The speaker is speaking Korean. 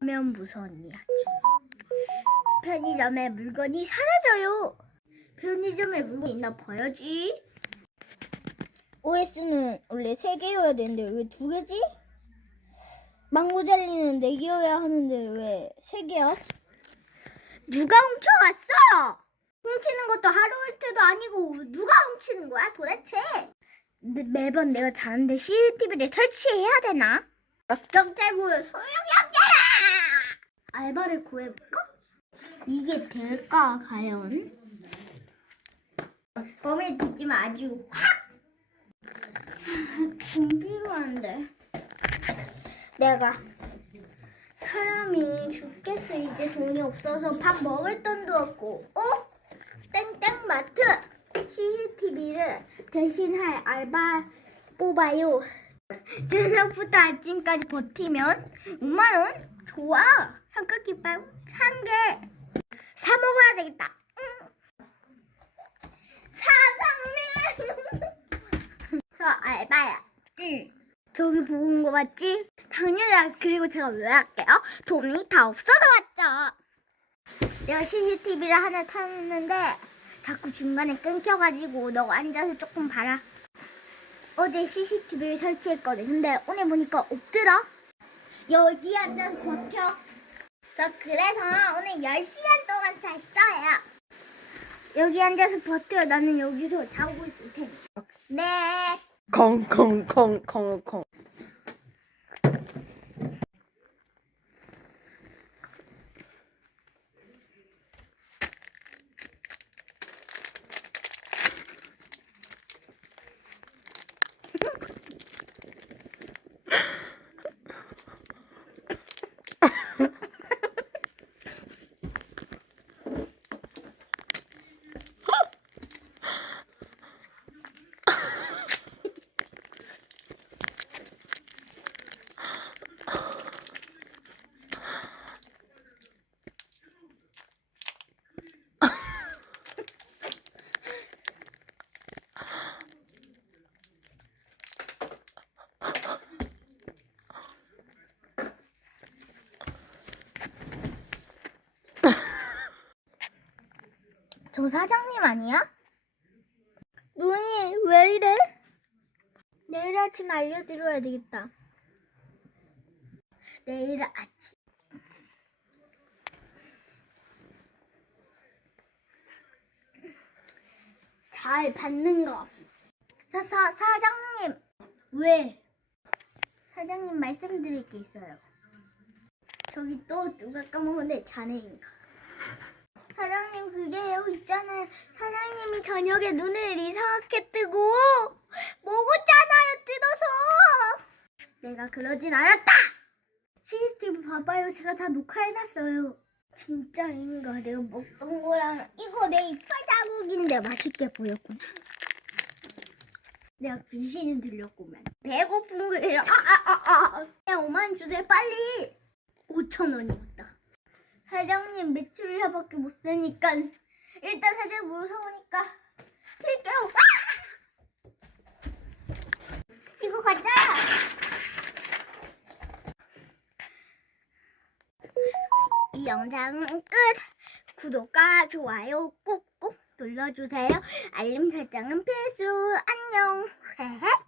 면 무서운 이야기. 편의점에 물건이 사라져요. 편의점에 물건이 있나 봐야지. OS는 원래 3개여야 되는데 왜 2개지? 망고 젤리는 4개여야 하는데 왜 3개야? 누가 훔쳐갔어? 훔치는 것도 하루 이틀도 아니고 누가 훔치는 거야 도대체? 매- 매번 내가 자는데 CCTV를 설치해야 되나? 걱정되고요 소용이 없잖아 알바를 구해볼까? 이게 될까 과연? 범인 듣지만 아주 확! 돈 필요한데 내가 사람이 죽겠어 이제 돈이 없어서 밥 먹을 돈도 없고 어? 땡땡 마트 CCTV를 대신할 알바 뽑아요 저녁부터 아침까지 버티면 5만원? 좋아 삼각김밥 3개 사 먹어야 되겠다 응. 사장님 저 알바야 응 저기 보고 온거 맞지? 당연히 그리고 제가 왜 할게요? 돈이 다 없어서 왔죠 내가 CCTV를 하나 탔는데 자꾸 중간에 끊겨가지고 너 앉아서 조금 봐라. 어제 CCTV를 설치했거든. 근데 오늘 보니까 없더라. 여기 앉아서 버텨. 저 그래서 오늘 10시간 동안 잤어요. 여기 앉아서 버텨. 나는 여기서 자고 있을 테니까. 네. 콩콩콩콩콩 저 사장님 아니야? 눈이 왜 이래? 내일 아침 알려드려야 되겠다. 내일 아침. 잘 받는 거. 사, 사, 사장님. 왜? 사장님 말씀드릴 게 있어요. 저기 또 누가 까먹었는데 자네인가. 사장님 그 게요 있잖아요. 사장님이 저녁에 눈을 이상하게 뜨고 먹었잖아요 뜯어서. 내가 그러진 않았다! CCTV 봐봐요. 제가 다 녹화해놨어요. 진짜인가? 내가 먹던 거랑 이거 내 이빨 자국인데 맛있게 보였구나 내가 귀신이 들렸구만. 배고픈 거예요. 아아 아 아. 그냥 5만 주세요 빨리. 5천 원이었다. 사장님 매출료밖에 못 쓰니까 일단 사장 무서우니까 튈게요. 아! 이거 가자. 이 영상은 끝. 구독과 좋아요 꾹꾹 눌러주세요. 알림 설정은 필수. 안녕. 헤헤.